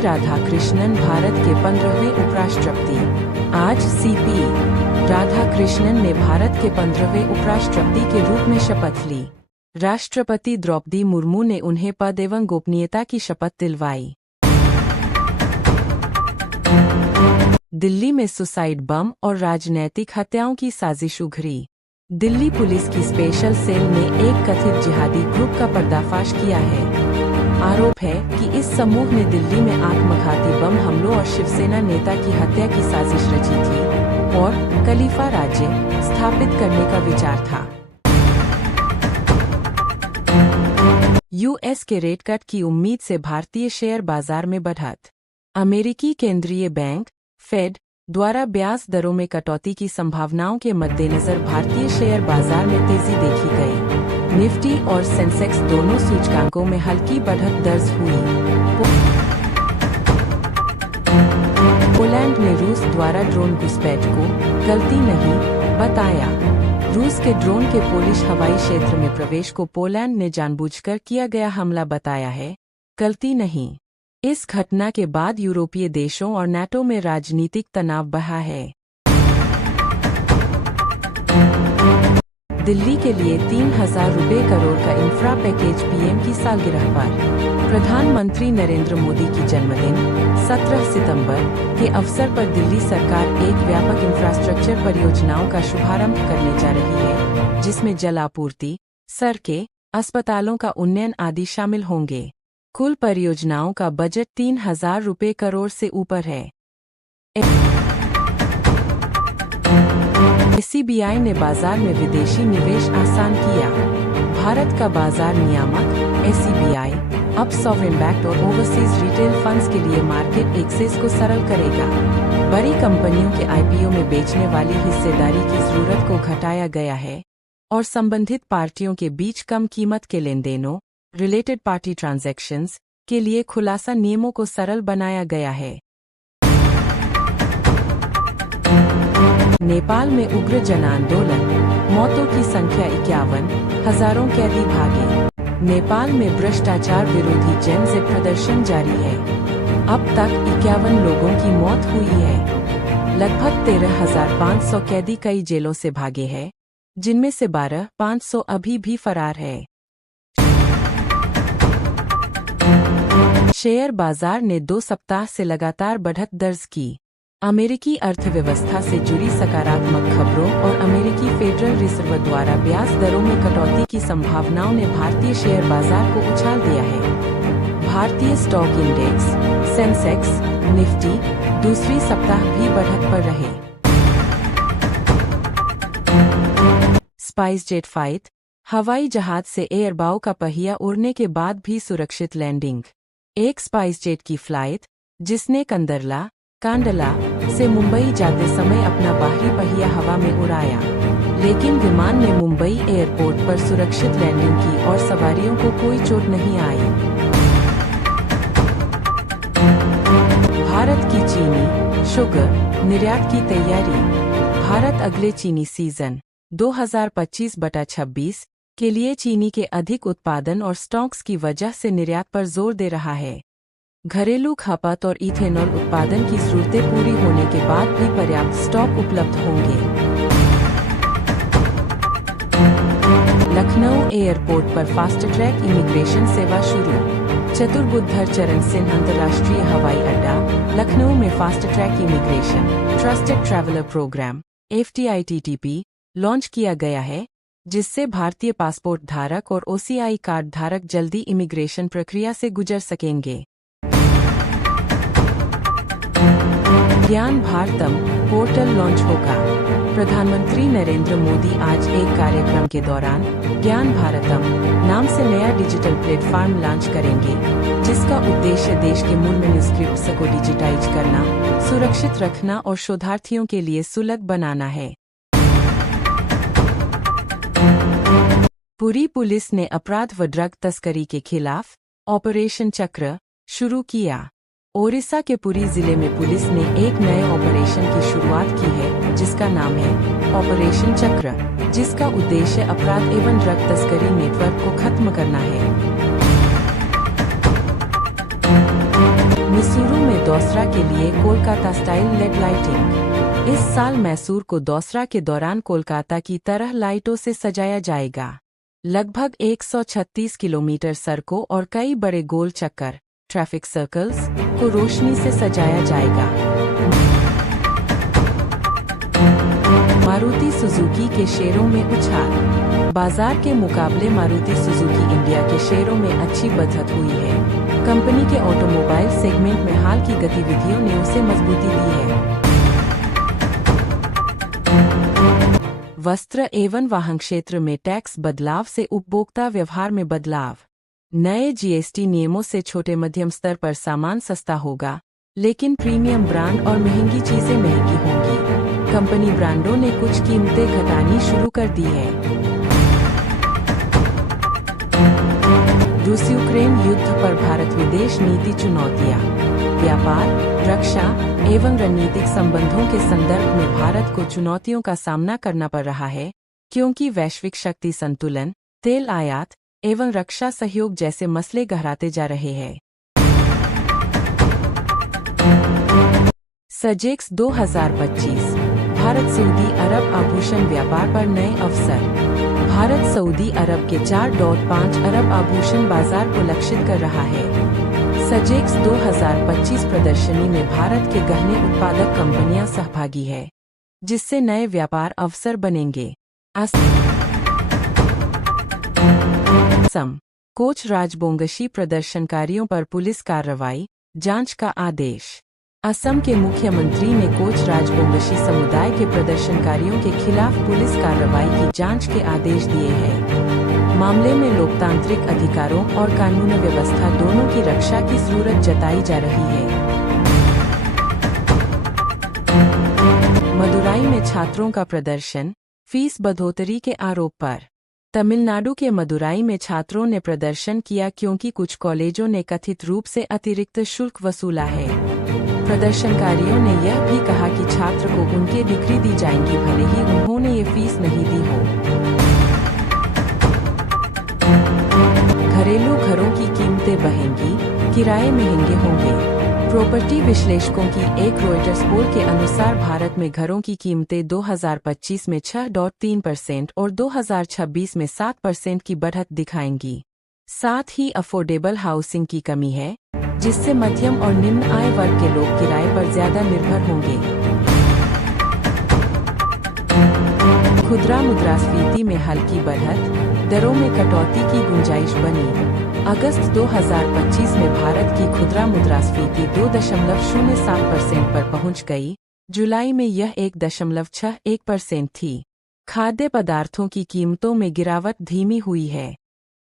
राधाकृष्णन भारत के 15वें उपराष्ट्रपति। आज सीपी राधाकृष्णन ने भारत के 15वें उपराष्ट्रपति के रूप में शपथ ली। राष्ट्रपति द्रौपदी मुर्मू ने उन्हें पद एवं गोपनीयता की शपथ दिलवाई। दिल्ली में सुसाइड बम और राजनैतिक हत्याओं की साजिश उभरी। दिल्ली पुलिस की स्पेशल सेल ने एक कथित जिहादी ग्रुप का पर्दाफाश किया है। आरोप है कि इस समूह ने दिल्ली में आत्मघाती बम हमलों और शिवसेना नेता की हत्या की साजिश रची थी और खलीफा राज्य स्थापित करने का विचार था। यूएस के रेट कट की उम्मीद से भारतीय शेयर बाजार में बढ़त। अमेरिकी केंद्रीय बैंक फेड द्वारा ब्याज दरों में कटौती की संभावनाओं के मद्देनजर भारतीय शेयर बाजार में तेजी देखी गई। निफ्टी और सेंसेक्स दोनों सूचकांकों में हल्की बढ़त दर्ज हुई। पोलैंड ने रूस द्वारा ड्रोन घुसपैठ को गलती नहीं बताया। रूस के ड्रोन के पोलिश हवाई क्षेत्र में प्रवेश को पोलैंड ने जानबूझकर किया गया हमला बताया है, गलती नहीं। इस घटना के बाद यूरोपीय देशों और नाटो में राजनीतिक तनाव बढ़ा है। दिल्ली के लिए 3,000 रुपये करोड़ का इंफ्रा पैकेज पीएम की सालगिरह पर। प्रधानमंत्री नरेंद्र मोदी की जन्मदिन 17 सितंबर के अवसर पर दिल्ली सरकार एक व्यापक इंफ्रास्ट्रक्चर परियोजनाओं का शुभारंभ करने जा रही है, जिसमें जल आपूर्ति, सड़कें, अस्पतालों का उन्नयन आदि शामिल होंगे। कुल परियोजनाओं का बजट 3,000 रुपये करोड़ से ऊपर है। एसबीआई ने बाजार में विदेशी निवेश आसान किया। भारत का बाजार नियामक एसबीआई अब सॉवरेन बैक्ड और ओवरसीज रिटेल फंड्स के लिए मार्केट एक्सेस को सरल करेगा। बड़ी कंपनियों के आईपीओ में बेचने वाली हिस्सेदारी की जरूरत को घटाया गया है और संबंधित पार्टियों के बीच कम कीमत के लेनदेनों रिलेटेड पार्टी ट्रांजैक्शंस के लिए खुलासा नियमों को सरल बनाया गया है। नेपाल में उग्र जन आंदोलन, मौतों की संख्या 51, हजारों कैदी भागे। नेपाल में भ्रष्टाचार विरोधी जन से प्रदर्शन जारी है। अब तक 51 लोगों की मौत हुई है। लगभग 13,500 कैदी कई जेलों से भागे हैं, जिनमें से 12,500 अभी भी फरार है। शेयर बाजार ने 2 सप्ताह से लगातार बढ़त दर्ज की। अमेरिकी अर्थव्यवस्था से जुड़ी सकारात्मक खबरों और अमेरिकी फेडरल रिजर्व द्वारा ब्याज दरों में कटौती की संभावनाओं ने भारतीय शेयर बाजार को उछाल दिया है। भारतीय स्टॉक इंडेक्स सेंसेक्स, निफ्टी दूसरी सप्ताह भी बढ़त पर रहे। स्पाइसजेट फ्लाइट हवाई जहाज से एयरबाउ का पहिया उड़ने के बाद भी सुरक्षित लैंडिंग। एक स्पाइसजेट की फ्लाइट जिसने कांडला से मुंबई जाते समय अपना बाहरी पहिया हवा में उड़ाया, लेकिन विमान ने मुंबई एयरपोर्ट पर सुरक्षित लैंडिंग की और सवारियों को कोई चोट नहीं आई। भारत की चीनी शुगर निर्यात की तैयारी। भारत अगले चीनी सीजन 2025-26 के लिए चीनी के अधिक उत्पादन और स्टॉक्स की वजह से निर्यात पर जोर दे रहा है। घरेलू खपत और इथेनॉल उत्पादन की जरूरतें पूरी होने के बाद भी पर्याप्त स्टॉक उपलब्ध होंगे। लखनऊ एयरपोर्ट पर फास्ट ट्रैक इमिग्रेशन सेवा शुरू। चतुर्बुद्धर चरण सिंह अंतर्राष्ट्रीय हवाई अड्डा लखनऊ में fast track immigration trusted traveller programme FTITTP launch किया गया है, जिससे भारतीय पासपोर्ट धारक और OCI कार्ड धारक जल्दी इमिग्रेशन प्रक्रिया से गुजर सकेंगे। ज्ञान भारतम पोर्टल लॉन्च होगा। प्रधानमंत्री नरेंद्र मोदी आज एक कार्यक्रम के दौरान ज्ञान भारतम नाम से नया डिजिटल प्लेटफॉर्म लॉन्च करेंगे, जिसका उद्देश्य देश के मूल मैन्युस्क्रिप्ट्स को डिजिटाइज करना, सुरक्षित रखना और शोधार्थियों के लिए सुलभ बनाना है। पुरी पुलिस ने अपराध व ड्रग तस्करी के खिलाफ ऑपरेशन चक्र शुरू किया। ओडिशा के पुरी जिले में पुलिस ने एक नए ऑपरेशन की शुरुआत की है, जिसका नाम है ऑपरेशन चक्र, जिसका उद्देश्य अपराध एवं ड्रग तस्करी नेटवर्क को खत्म करना है। मिसूरू दौसरा के लिए कोलकाता स्टाइल लेड लाइटिंग। इस साल मैसूर को दौसरा के दौरान कोलकाता की तरह लाइटों से सजाया जाएगा। लगभग 136 किलोमीटर सड़कों और कई बड़े गोल चक्कर ट्रैफिक सर्कल्स को रोशनी से सजाया जाएगा। मारुति सुजुकी के शेयरों में उछाल। बाजार के मुकाबले मारुति सुजुकी इंडिया के शेयरों में अच्छी बढ़त हुई है। कंपनी के ऑटोमोबाइल सेगमेंट में हाल की गतिविधियों ने उसे मजबूती दी है। वस्त्र एवं वाहन क्षेत्र में टैक्स बदलाव से उपभोक्ता व्यवहार में बदलाव। नए जीएसटी नियमों से छोटे मध्यम स्तर पर सामान सस्ता होगा, लेकिन प्रीमियम ब्रांड और महंगी चीजें महंगी होंगी। कंपनी ब्रांडों ने कुछ कीमतें घटानी शुरू कर दी है। रूस यूक्रेन युद्ध पर भारत विदेश नीति चुनौतियां। व्यापार, रक्षा एवं रणनीतिक संबंधों के संदर्भ में भारत को चुनौतियों का सामना करना पड़ रहा है, क्योंकि वैश्विक शक्ति संतुलन, तेल आयात एवं रक्षा सहयोग जैसे मसले गहराते जा रहे हैं। सजेक्स 2025 भारत सऊदी अरब आभूषण व्यापार पर नए अवसर। भारत सऊदी अरब के 4.5 अरब आभूषण बाजार को लक्षित कर रहा है। सजेक्स 2025 प्रदर्शनी में भारत के गहने उत्पादक कंपनियां सहभागी है, जिससे नए व्यापार अवसर बनेंगे। असम कोच राजबोंगशी प्रदर्शनकारियों पर पुलिस कार्रवाई, जांच का आदेश। असम के मुख्यमंत्री ने कोच राजबोंगशी समुदाय के प्रदर्शनकारियों के खिलाफ पुलिस कार्रवाई की जांच के आदेश दिए हैं। मामले में लोकतांत्रिक अधिकारों और कानून व्यवस्था दोनों की रक्षा की जरूरत जताई जा रही है। मदुराई में छात्रों का प्रदर्शन, फीस बढ़ोतरी के आरोप पर। तमिलनाडु के मदुराई में छात्रों ने प्रदर्शन किया क्योंकि कुछ कॉलेजों ने कथित रूप से अतिरिक्त शुल्क वसूला है। प्रदर्शनकारियों ने यह भी कहा कि छात्र को उनकी डिग्री दी जाएगी भले ही उन्होंने ये फीस नहीं दी हो। घरेलू घरों की कीमतें बढ़ेंगी, किराए महंगे होंगे। प्रॉपर्टी विश्लेषकों की एक रॉयटर्स पोल के अनुसार भारत में घरों की कीमतें 2025 में 6.3% और 2026 में 7% की बढ़त दिखाएंगी। साथ ही अफोर्डेबल हाउसिंग की कमी है, जिससे मध्यम और निम्न आय वर्ग के लोग किराए पर ज्यादा निर्भर होंगे। खुदरा मुद्रास्फीति में हल्की बढ़त, दरों में कटौती की गुंजाइश बनी। अगस्त 2025 में भारत की खुदरा मुद्रास्फीति 2.07% पर पहुंच गई। जुलाई में यह 1.61% थी। खाद्य पदार्थों की कीमतों में गिरावट धीमी हुई है।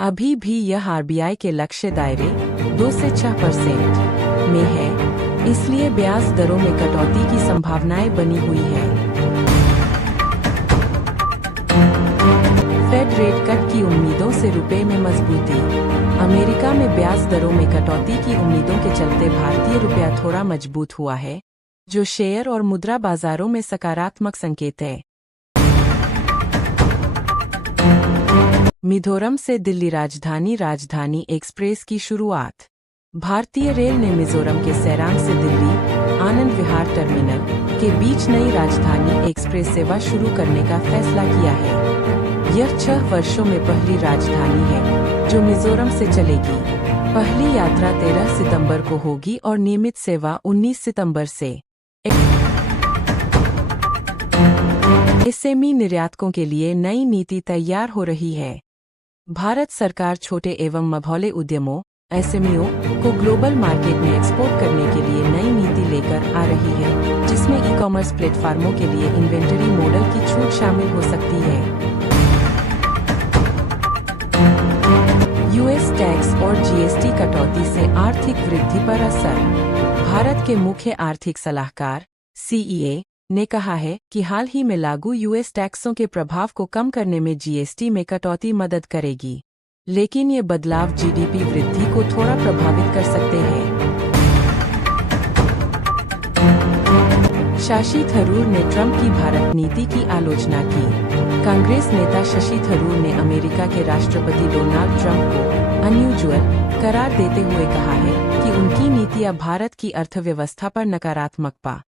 अभी भी यह आरबीआई के लक्ष्य दायरे 2 से 6% में है, इसलिए ब्याज दरों में कटौती की संभावनाएं बनी हुई है। फेड रेट कट की उम्मीदों से रुपए में मजबूती। अमेरिका में ब्याज दरों में कटौती की उम्मीदों के चलते भारतीय रुपया थोड़ा मजबूत हुआ है, जो शेयर और मुद्रा बाजारों में सकारात्मक संकेत है। मिजोरम से दिल्ली राजधानी एक्सप्रेस की शुरुआत। भारतीय रेल ने मिजोरम के सैरांग से दिल्ली आनंद विहार टर्मिनल के बीच नई राजधानी एक्सप्रेस सेवा शुरू करने का फैसला किया है। यह 6 वर्षों में पहली राजधानी है जो मिजोरम से चलेगी। पहली यात्रा 13 सितंबर को होगी और नियमित सेवा 19 सितंबर से। एसएमई निर्यातकों के लिए नई नीति तैयार हो रही है। भारत सरकार छोटे एवं मझौले उद्यमों एसएमईओ को ग्लोबल मार्केट में एक्सपोर्ट करने के लिए नई नीति लेकर आ रही है, जिसमें ई-कॉमर्स प्लेटफार्मों के लिए इन्वेंटरी मॉडल की छूट शामिल हो सकती है। यूएस टैक्स और जीएसटी कटौती से आर्थिक वृद्धि पर असर। भारत के मुख्य आर्थिक सलाहकार सीईए ने कहा है कि हाल ही में लागू यूएस टैक्सों के प्रभाव को कम करने में जीएसटी में कटौती मदद करेगी, लेकिन ये बदलाव जीडीपी वृद्धि को थोड़ा प्रभावित कर सकते हैं। शशि थरूर ने ट्रंप की भारत नीति की आलोचना की। कांग्रेस नेता शशि थरूर ने अमेरिका के राष्ट्रपति डोनाल्ड ट्रंप को अनयूजुअल करार देते हुए कहा है कि उनकी नीति किया भारत की अर्थव्यवस्था पर नकारात्मक